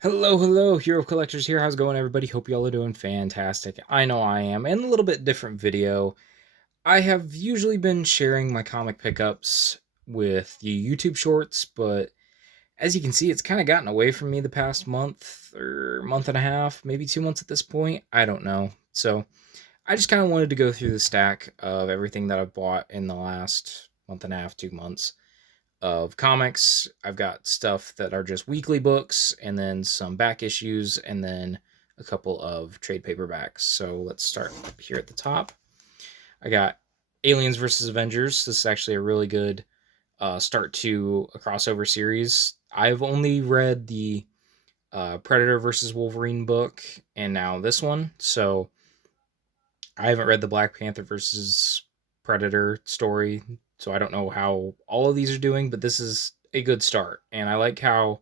Hello, Hero Collectors here. How's it going, everybody? Hope y'all are doing fantastic. I know I am. And a little bit different video. I have usually been sharing my comic pickups with the YouTube shorts, but as you can see, it's kind of gotten away from me the past month or month and a half, maybe 2 months at this point. I don't know. So I just kind of wanted to go through the stack of everything that I've bought in the last month and a half, 2 months of comics. I've got stuff that are just weekly books, and then some back issues, and then a couple of trade paperbacks. So let's start here at the top. I got Aliens versus Avengers. This is actually a really good start to a crossover series. I've only read the Predator versus Wolverine book, and now this one. So I haven't read the Black Panther versus Predator story, so I don't know how all of these are doing, but this is a good start. And I like how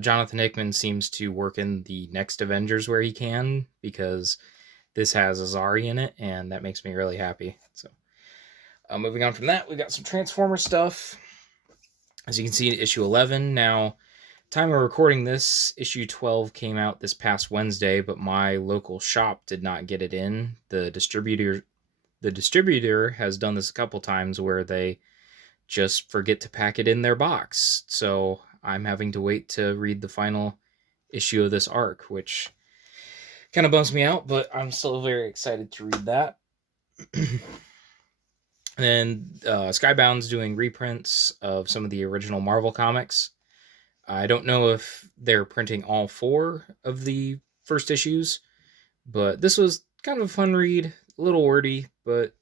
Jonathan Hickman seems to work in the next Avengers where he can, because this has Azari in it, and that makes me really happy. So, moving on from that, we got some Transformer stuff. As you can see, issue 11. Now, time of recording this, issue 12 came out this past Wednesday, but my local shop did not get it in. The distributor has done this a couple times where they just forget to pack it in their box. So I'm having to wait to read the final issue of this arc, which kind of bums me out, but I'm still very excited to read that. And Skybound's doing reprints of some of the original Marvel comics. I don't know if they're printing all four of the first issues, but this was kind of a fun read, a little wordy, but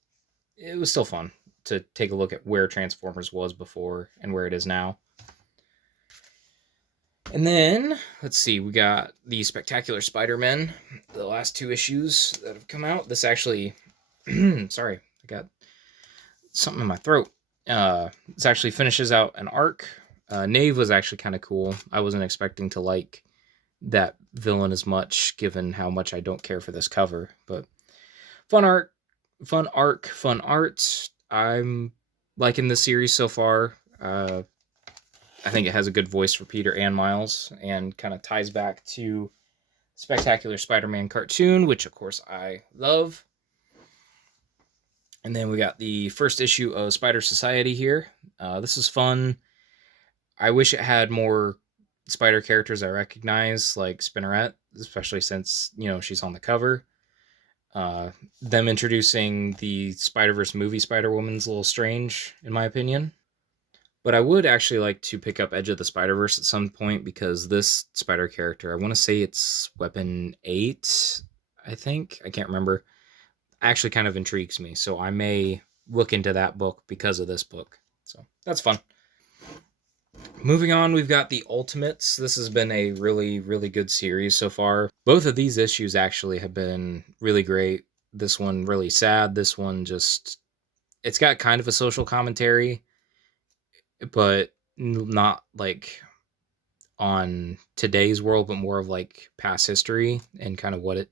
it was still fun to take a look at where Transformers was before and where it is now. And then, let's see, we got the Spectacular Spider-Man, the last two issues that have come out. This actually, sorry, I got something in my throat. This actually finishes out an arc. Knave was actually kind of cool. I wasn't expecting to like that villain as much, given how much I don't care for this cover. But fun art, fun arc, fun art. I'm liking this series so far. I think it has a good voice for Peter and Miles, and kind of ties back to Spectacular Spider-Man cartoon, which of course I love. And then we got the first issue of Spider Society here. This is fun. I wish it had more Spider characters I recognize, like Spinneret, especially since, she's on the cover. Them introducing the Spider-Verse movie Spider-Woman's a little strange, in my opinion. But I would actually like to pick up Edge of the Spider-Verse at some point, because this Spider character, I want to say it's Weapon 8, I think. I can't remember. Actually kind of intrigues me. So I may look into that book because of this book. So that's fun. Moving on, we've got the Ultimates. This has been a really, really good series so far. Both of these issues actually have been really great. This one really sad. This one just, it's got kind of a social commentary, but not like on today's world, but more of like past history and kind of what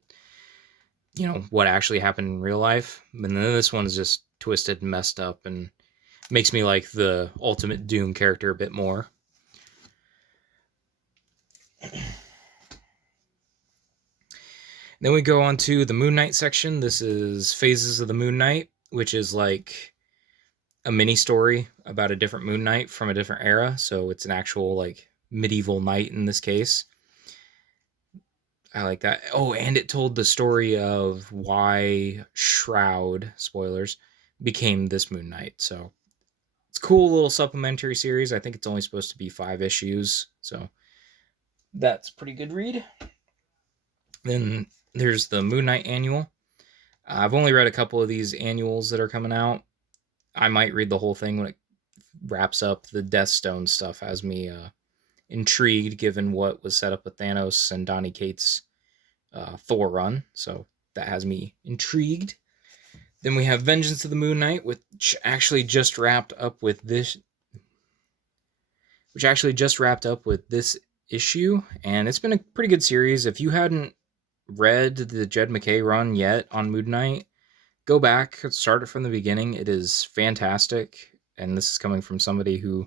actually happened in real life. And then this one is just twisted and messed up and makes me like the Ultimate Doom character a bit more. Then we go on to the Moon Knight section. This is Phases of the Moon Knight, which is like a mini story about a different Moon Knight from a different era. So it's an actual like medieval knight in this case. I like that. Oh, and it told the story of why Shroud, spoilers, became this Moon Knight. So it's a cool little supplementary series. I think it's only supposed to be 5 issues. So that's a pretty good read. Then there's the Moon Knight annual. I've only read a couple of these annuals that are coming out. I might read the whole thing when it wraps up. The Deathstone stuff has me intrigued, given what was set up with Thanos and Donny Cates' Thor run. So that has me intrigued. Then we have Vengeance of the Moon Knight, which actually just wrapped up with this issue, and it's been a pretty good series. If you hadn't read the Jed MacKay run yet on Moon Knight, go back, start it from the beginning. It is fantastic, and this is coming from somebody who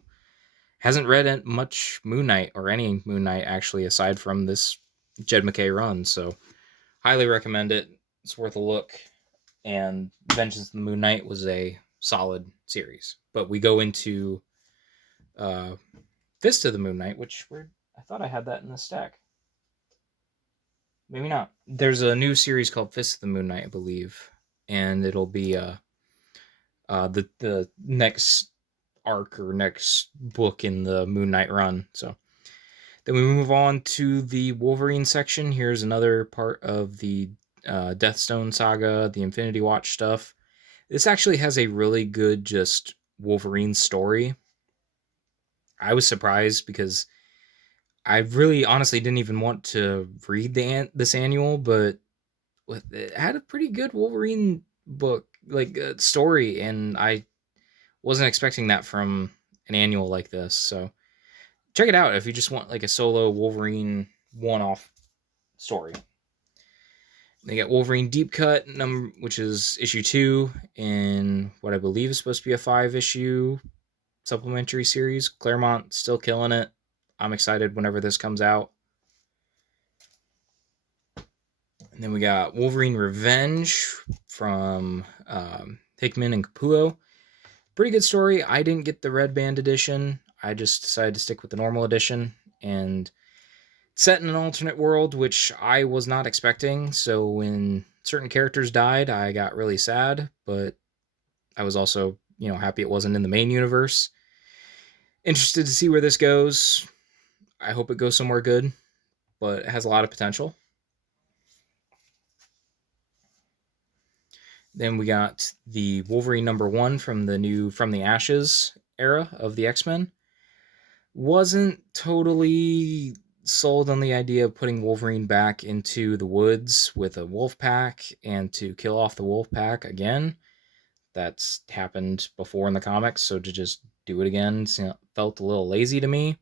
Hasn't read much Moon Knight, or any Moon Knight actually, aside from this Jed MacKay run, so highly recommend it. It's worth a look. And Vengeance of the Moon Knight was a solid series. But we go into Fist of the Moon Knight, which I thought I had that in the stack. Maybe not. There's a new series called Fist of the Moon Knight, I believe, and it'll be the next arc or next book in the Moon Knight run. So then we move on to the Wolverine section. Here's another part of the Deathstone saga, the Infinity Watch stuff. This actually has a really good just Wolverine story. I was surprised because I really honestly didn't even want to read this annual, but it had a pretty good Wolverine book, like story, and I wasn't expecting that from an annual like this. So check it out if you just want like a solo Wolverine one-off story. They get Wolverine Deep Cut, which is issue 2 in what I believe is supposed to be a 5-issue supplementary series. Claremont still killing it. I'm excited whenever this comes out. And then we got Wolverine Revenge from Hickman and Capullo. Pretty good story. I didn't get the Red Band edition. I just decided to stick with the normal edition. And set in an alternate world, which I was not expecting. So when certain characters died, I got really sad. But I was also, happy it wasn't in the main universe. Interested to see where this goes. I hope it goes somewhere good, but it has a lot of potential. Then we got the Wolverine #1 from the From the Ashes era of the X-Men. Wasn't totally sold on the idea of putting Wolverine back into the woods with a wolf pack and to kill off the wolf pack again. That's happened before in the comics, so to just do it again felt a little lazy to me.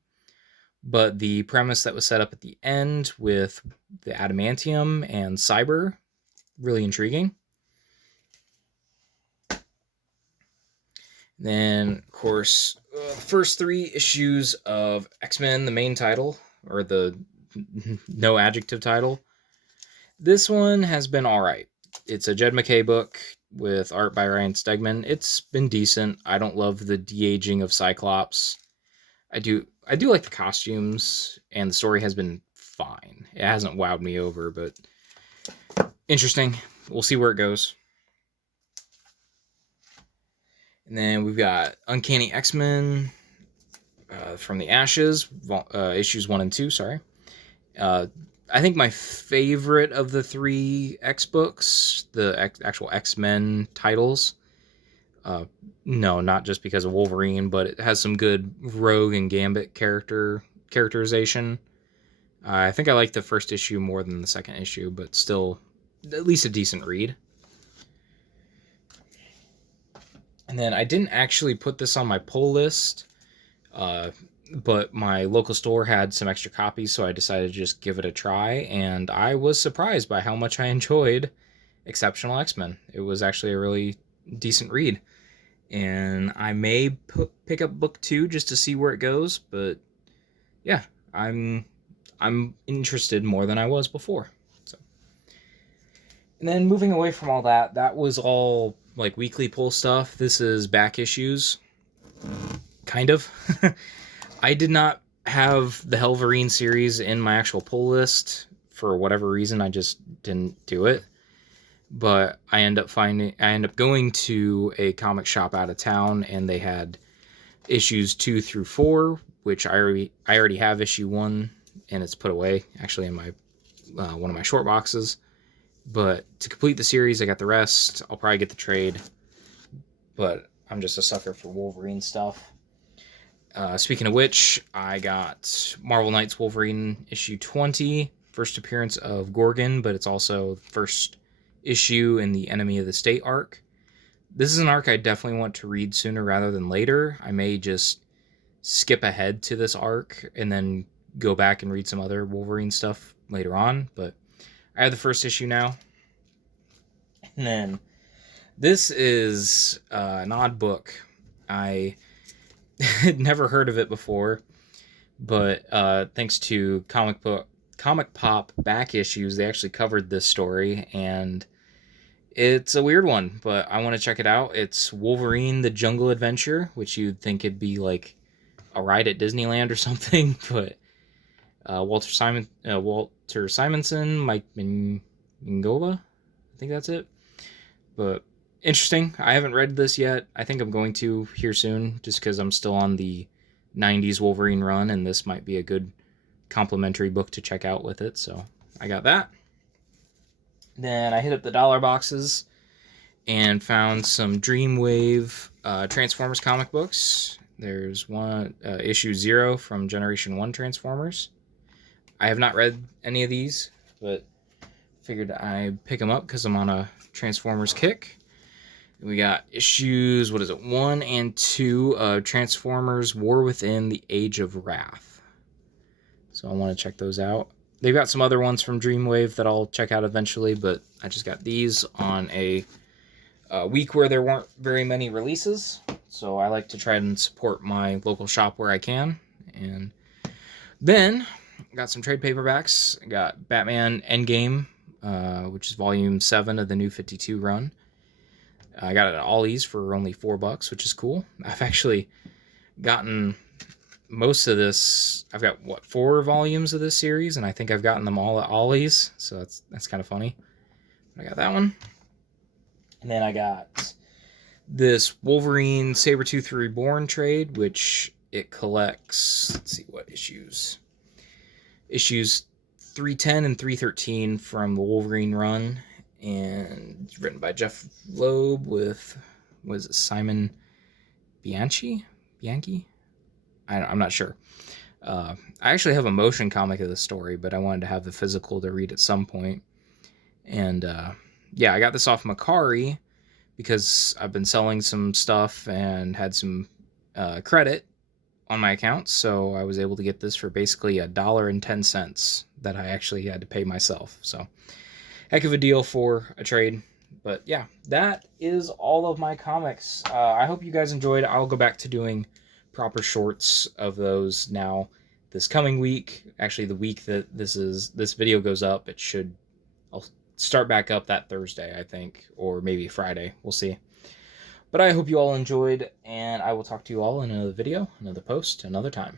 But the premise that was set up at the end with the adamantium and cyber, really intriguing. Then, of course, the first 3 issues of X-Men, the main title, or the no adjective title. This one has been alright. It's a Jed MacKay book with art by Ryan Stegman. It's been decent. I don't love the de-aging of Cyclops. I do like the costumes, and the story has been fine. It hasn't wowed me over, but interesting. We'll see where it goes. And then we've got Uncanny X-Men from the Ashes, issues 1 and 2, sorry. I think my favorite of the 3 X books, the actual X-Men titles. No, not just because of Wolverine, but it has some good Rogue and Gambit characterization. I think I like the first issue more than the second issue, but still at least a decent read. And then I didn't actually put this on my pull list, but my local store had some extra copies, so I decided to just give it a try, and I was surprised by how much I enjoyed Exceptional X-Men. It was actually a really decent read, and I may pick up book 2 just to see where it goes, but yeah, I'm interested more than I was before. So, and then moving away from all that, that was all like weekly pull stuff. This is back issues, kind of. I did not have the Helverine series in my actual pull list for whatever reason. I just didn't do it. But I end up going to a comic shop out of town, and they had issues 2 through 4, which I already have issue 1, and it's put away actually in my one of my short boxes. But to complete the series, I got the rest. I'll probably get the trade, but I'm just a sucker for Wolverine stuff. Speaking of which, I got Marvel Knights Wolverine issue 20, first appearance of Gorgon, but it's also the first issue in the Enemy of the State arc. This is an arc I definitely want to read sooner rather than later. I may just skip ahead to this arc and then go back and read some other Wolverine stuff later on, but I have the first issue now. And then this is an odd book. I never heard of it before, but thanks to Comic Pop back issues, they actually covered this story, and it's a weird one, but I want to check it out. It's Wolverine: The Jungle Adventure, which you'd think it'd be like a ride at Disneyland or something, but Walter Simonson, Mike Mingova, I think that's it. But interesting. I haven't read this yet. I think I'm going to here soon, just because I'm still on the '90s Wolverine run, and this might be a good complimentary book to check out with it. So I got that. Then I hit up the dollar boxes and found some Dreamwave Transformers comic books. There's one issue 0 from Generation 1 Transformers. I have not read any of these, but figured I'd pick them up because I'm on a Transformers kick. We got issues, 1 and 2 of Transformers War Within: The Age of Wrath. So I want to check those out. They've got some other ones from Dreamwave that I'll check out eventually, but I just got these on a week where there weren't very many releases. So I like to try and support my local shop where I can. And then got some trade paperbacks. I got Batman Endgame, which is volume 7 of the New 52 run. I got it at Ollie's for only $4, which is cool. I've actually gotten most of this. I've got 4 volumes of this series, and I think I've gotten them all at Ollie's, so that's kind of funny. I got that one. And then I got this Wolverine Sabretooth Reborn trade, which it collects, let's see what issues. Issues 310 and 313 from the Wolverine run, and it's written by Jeff Loeb with, was it Simon Bianchi? I'm not sure. I actually have a motion comic of the story, but I wanted to have the physical to read at some point. And yeah, I got this off Macari because I've been selling some stuff and had some credit on my account, so I was able to get this for basically $1.10 that I actually had to pay myself. So heck of a deal for a trade. But yeah, that is all of my comics. I hope you guys enjoyed. I'll go back to doing proper shorts of those now this coming week. Actually, the week that this video goes up, I'll start back up that Thursday, I think, or maybe Friday. We'll see. But I hope you all enjoyed, and I will talk to you all in another video, another post, another time.